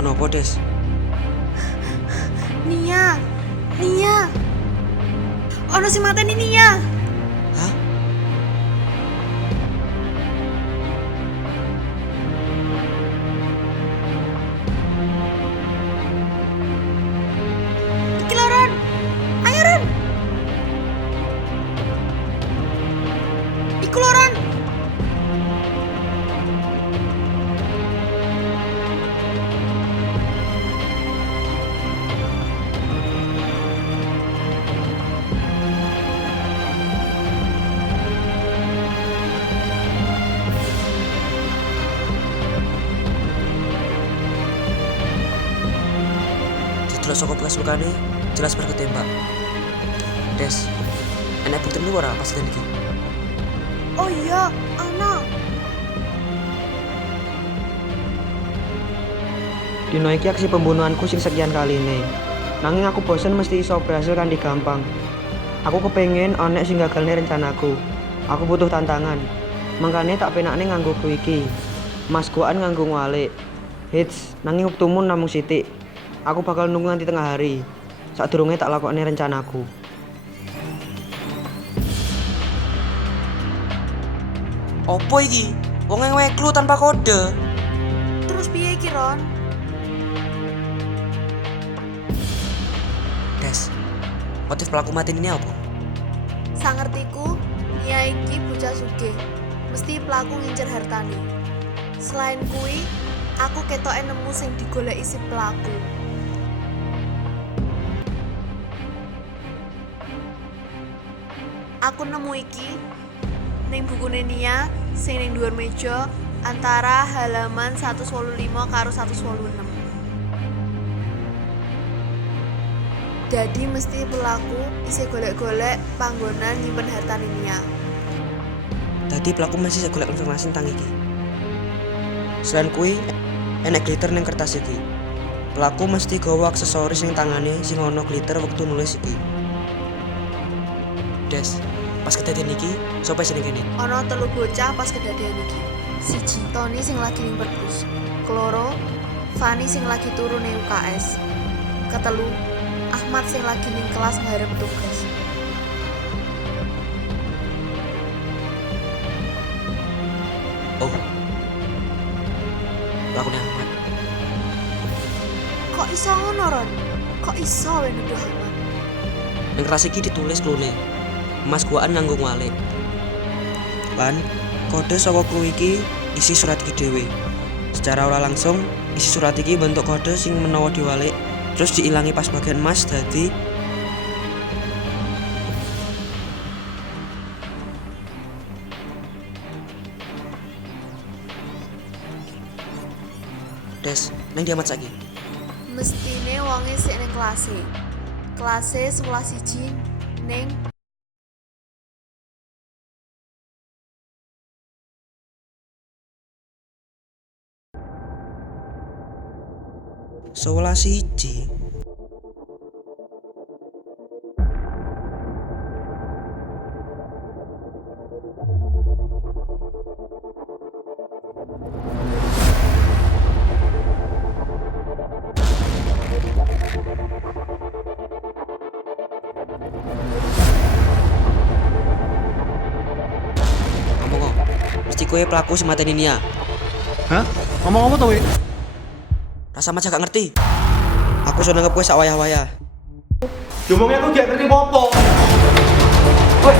Ono apa, Des? Nia. Ono si mateni Nia. Hah? Iki lho, Ron. Ayo, Ron. Iku lho, Ron. Jelas saka bekas lukane, jelas bar ketembak. Des, enak bukti lu ora pas iki? Oh iya, ono. Dino iki aksi pembunuhanku sing sekian kali ini. Nanging aku bosen mesti iso berhasil kanthi gampang. Aku kepengen onek sing gagalne rencanaku. Aku butuh tantangan. Mangkane tak penakne nganggo ku iki. Mas Goan nganggo ngwalik. Hits, nanging wektumu namung sithik. Aku bakal nunggu nanti tengah hari. Sadurunge tak lakokne rencanaku. Opo iki? Wong ngeweklu tanpa kode. Terus piye iki, Ron? Des, motif pelaku mati ini apa? Sangertiku, Nia iki bocah sugih. Mesti pelaku ngincer hartane. Selain kui, aku ketoke nemu sing digoleki si pelaku. Aku nemu iki ning bukune Nia sing ning dhuwur meja antara halaman 185 karo 186. Jadi mesti pelaku isih golek-golek panggonan nyimpen hartane Nia. Tadi pelaku masih golek informasi tentang iki. Selain kui, enek glitter ning kertas iki. Pelaku mesti gawa aksesoris ning tangane sing ono glitter waktu nulis iki. Des, pas kejadian iki, sapa sing kene? Ana 3 bocah pas kedadian iki. Siji, Tony sing lagi ning perpus. Keloro, Fani sing lagi turu ning UKS. Ketelu, Ahmad sing lagi ning kelas ngarep tugas. Oh. Lakune Ahmad. Kok iso ngono, Ron? Kok iso wae nuduh Ahmad? Ning kelas iki ditulis klune. Mas Goan nganggo ngwalik. Lan kode saka kru iki isi surat iki dhewe. Secara ora langsung isi surat iki bentuk kode sing menawa diwalik terus diilangi pas bagian mas dadi Des, nang diamat saiki. Mestine wonge sik ning kelase. Kelase 11 ning Sewelas siji. Ngomong, mesti kowe pelaku sing mateni Nia. Hah? Ngomong apa tuh, Wi? Rasa macam gak ngerti. Aku sudah nganggep kowe sak wayah-wayah. Ngomongnya aku gak ngerti apa-apa. Woi.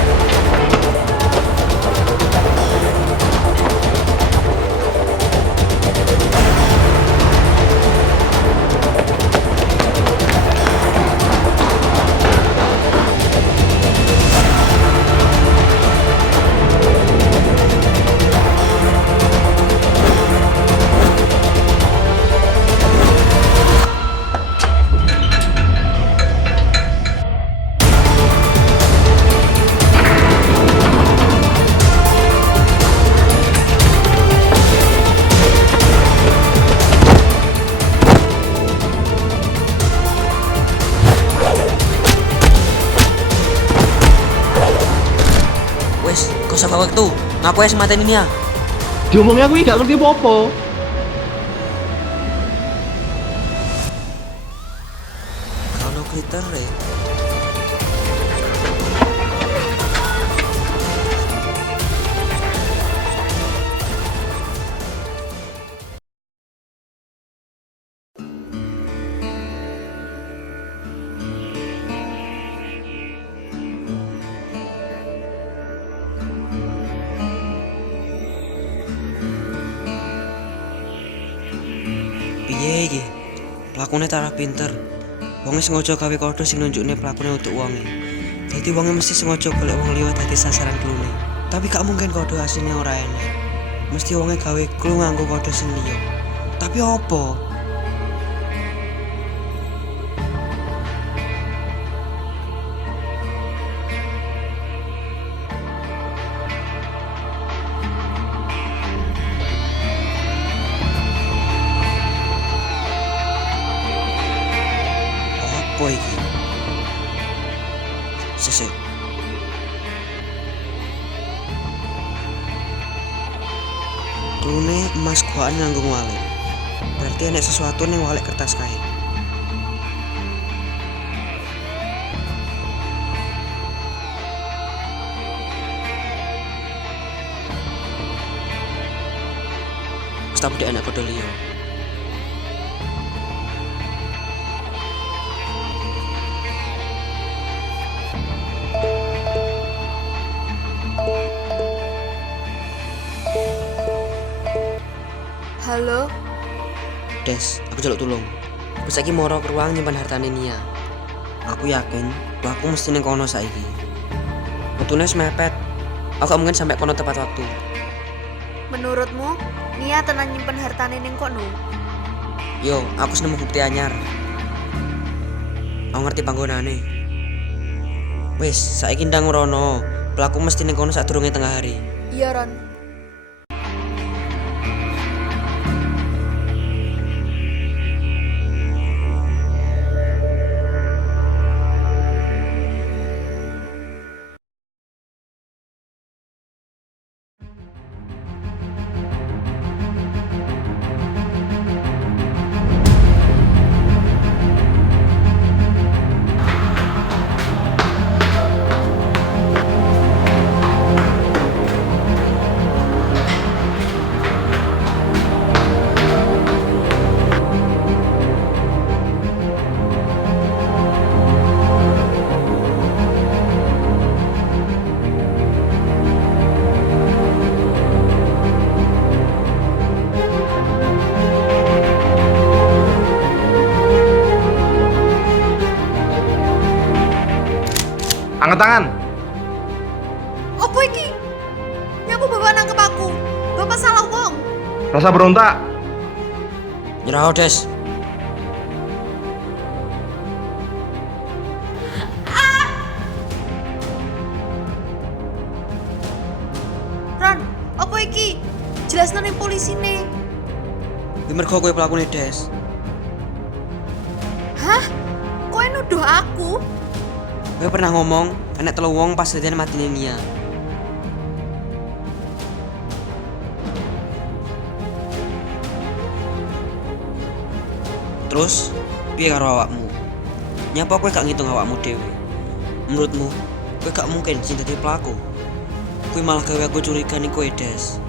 Usah waktu, ngaku ya semateni Nia. Diomongnya aku gak ngerti apa-apa. pinter ya. Piye iki? Pelakune tarah pinter. Wonge sengaja gawe kode sing nunjukne pelakune untuk wonge. Dadi wonge mesti sengaja golek wong liya dadi sasaran klune. Tapi gak mungkin kode asline ora enak. Mesti wonge gawe clue nganggo kode sing liya. Tapi opo? Apa iki? Sese. Klune emas kuaan nganggo walik. Berarti enek sesuatu ning walik kertas kae. Wis tak bedhe enek kode liya. Halo, Des, aku jaluk tulung. Aku saiki moro ke ruang nyimpan hartane Nia. Aku yakin aku mesti ning kono saiki. Wektune wis mepet. Aku gak mungkin sampai kono tepat waktu. menurutmu Nia tenan nyimpen hartane ning kono? Yo, aku wis nemu bukti anyar. Aku ngerti panggonane. Wis, saiki ndang rono. Pelaku mesti ning kono sadurunge tengah hari. Iya, Ron. Angkat tangan. Opo iki? Nyapu bapak nangkep aku. Bapak salah wong. Rasa berontak. Nyerah, Des. Ron, opo iki? Jelasno ning polisine. Kuwi mergo kowe pelakune, Des. Hah? Koe nuduh aku? Kowe pernah ngomong enek telu wong pas kejadian matine Nia. Terus, piye karo awakmu? Nyapa kowe gak ngitung awakmu dhewe? Menurutmu, kowe gak mungkin sing dadi pelaku? Kowe malah gawe aku curiga ning kowe, Des.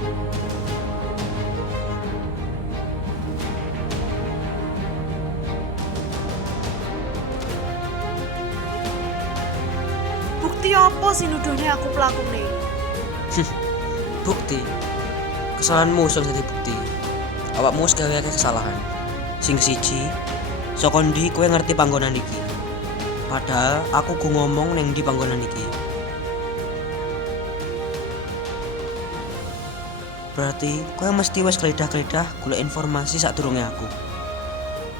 Bukti apa sih nuduhne aku pelakune? Bukti. Kesalahanmu sing dadi bukti. Awakmu wis gawe akeh kesalahan. Sing siji, saka ndi kowe ngerti panggonan iki? Padahal aku ku ngomong ning ndi panggonan iki. Berarti kowe mesti wis gledah-gledah golek informasi sadurunge aku.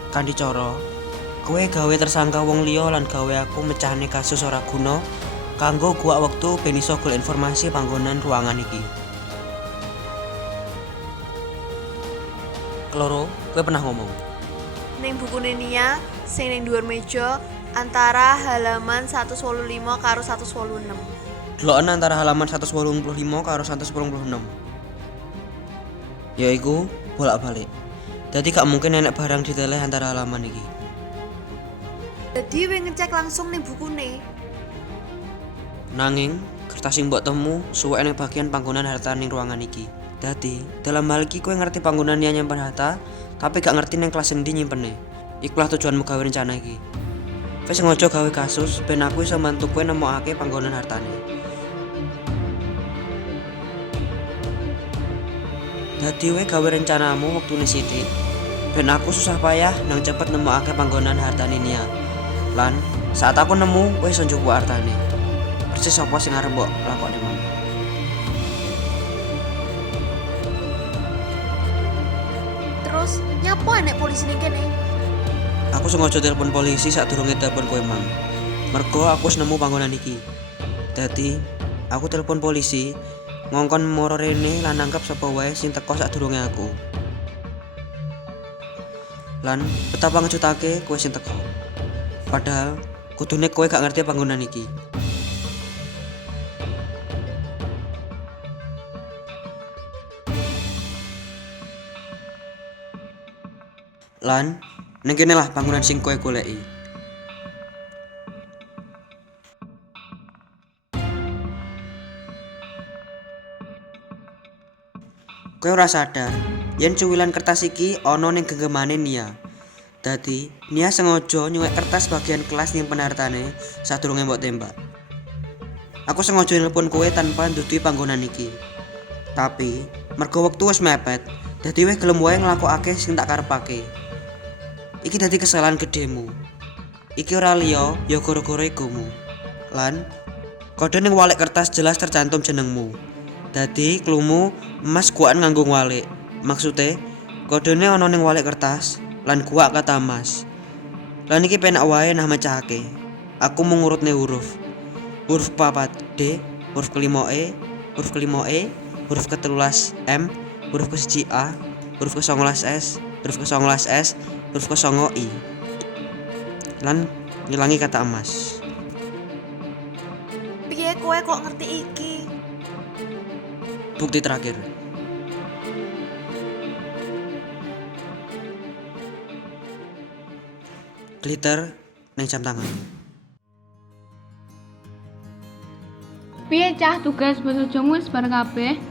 Kanthi cara kowe gawe tersangka wong liya lan gawe aku mecahne kasus ora guna kanggo gua wektu ben iso golek informasi panggonan ruangan iki. Keloro, kowe pernah ngomong Ning bukune Nia sing ning dhuwur meja antara halaman 185 karo 186. deloken antara halaman 185 karo 186. Yaiku bolak-balik. Dadi gak mungkin enek barang diteleh antara halaman iki. Dadi we ngecek langsung ning bukune. Nanging kertas sing mbok temu suwek ning bagian panggonan harta ning ruangan iki. Dadi dalam hal iki kowe ngerti panggonan dia nyimpen harta, tapi gak ngerti ning kelas endi nyimpene. Ikulah tujuanmu gawe rencana iki. Kowe sengaja gawe kasus ben aku iso bantu kowe nemokake panggonan hartane. Dadi we gawe rencanamu wektune sithik. Ben aku susah payah nang cepet nemokake panggonan hartane Nia. Lan saat aku nemu kowe iso njupuk hartane. Persis apa sing arep mbok lakoni mau. Terus nyapo enek polisi ning kene? Aku sengaja telepon polisi sadurunge telepon kowe mang. Mergo aku wis nemu panggonan iki. Dadi aku telepon polisi ngongkon moro rene lan nangkep sapa wae sing teko sadurunge aku. Lan betapa ngejutake kowe sing teko. Padahal kudune kowe gak ngerti panggonan iki. Lan ning kene lah panggonan sing kowe goleki. Kowe ora sadar yen cuwilan kertas iki ana ning genggemane Nia. Dadi Nia sengaja nyuwek kertas bagian kelas nyimpen hartane sadurunge mbok tembak. Aku sengaja nelpon kowe tanpa nduduhi panggonan iki. Tapi mergo wektu wis mepet, dadi kowe gelem wae nglakokake sing tak karepake. Iki dadi kesalahan gedemu. Iki ora liya ya gara-gara egomu. Lan kode ning walik kertas jelas tercantum jenengmu. Dadi klumu emas guaan nganggo walik. Maksude kodene ana ning walik kertas lan gua kata emas. Lan iki penak wae nah mecahake. Aku mung ngurutne huruf. Huruf 4 D, huruf kelima E, huruf kelima E, huruf ke-13 M, huruf ke-1 A, huruf ke-19 S, huruf ke-19 S, huruf ke-9 I. Lan ngilangi kata emas. Piye kowe kok ngerti iki? Bukti terakhir. Glitter nang jam tangan. Piye cah tugas basa Jawa wis bar kabeh?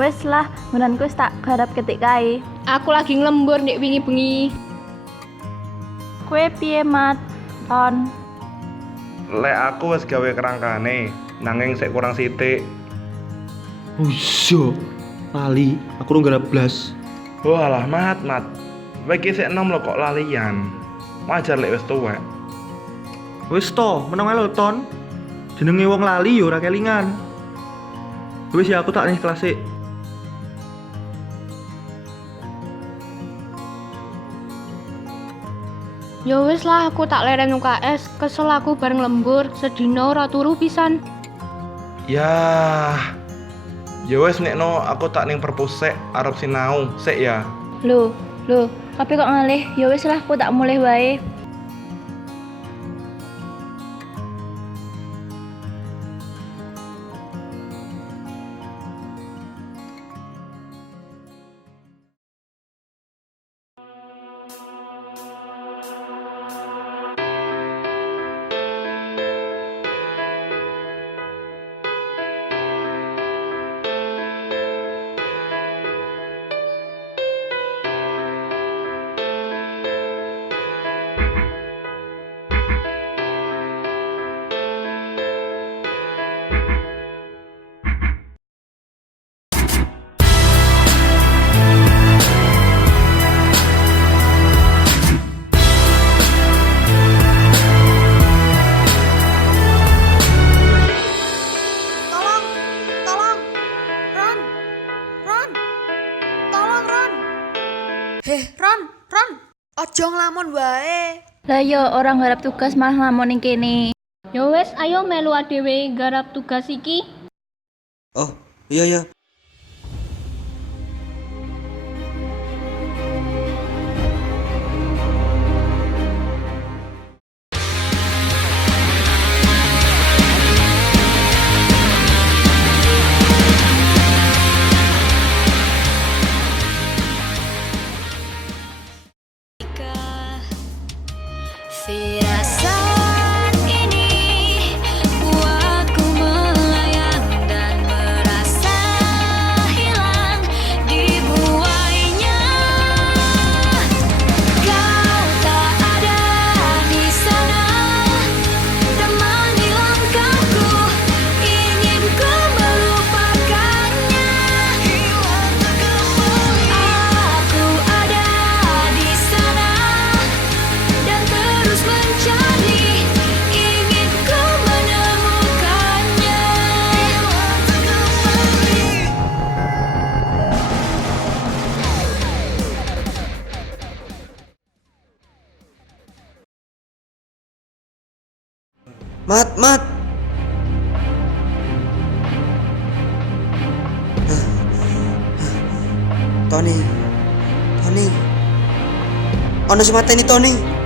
Wes lah, menanku tak garap ketik kae. Aku lagi nglembur nek wingi bengi. Kue piye mat? Ton. Lek aku wis gawe kerangkane, nanging sik kurang sithik. Usyo, lali, aku rung garap blas. Oh alah mat. Kowe iki sik enom lho kok lalian. Wajar lek wis tuwek. Wis to, meneng ae lho Ton. Jenenge wong lali yo ora kelingan. Wis ya aku tak nih kelas sik. Ya wis lah aku tak leren UKS, kesel aku bareng lembur, sedina ora turu pisan. Yah. Ya wis nekno aku tak ning perpus sik arep sinau sik ya. Loh, tapi kok ngalih? Ya wis lah aku tak mulai wae. Ron, ojo nglamun wae. Lah yo orang garap tugas malah lamun ning kene. Ya wis ayo melu dhewe garap tugas iki. Oh, iya. Firasat Mat. Tony. Ono sing mateni Tony.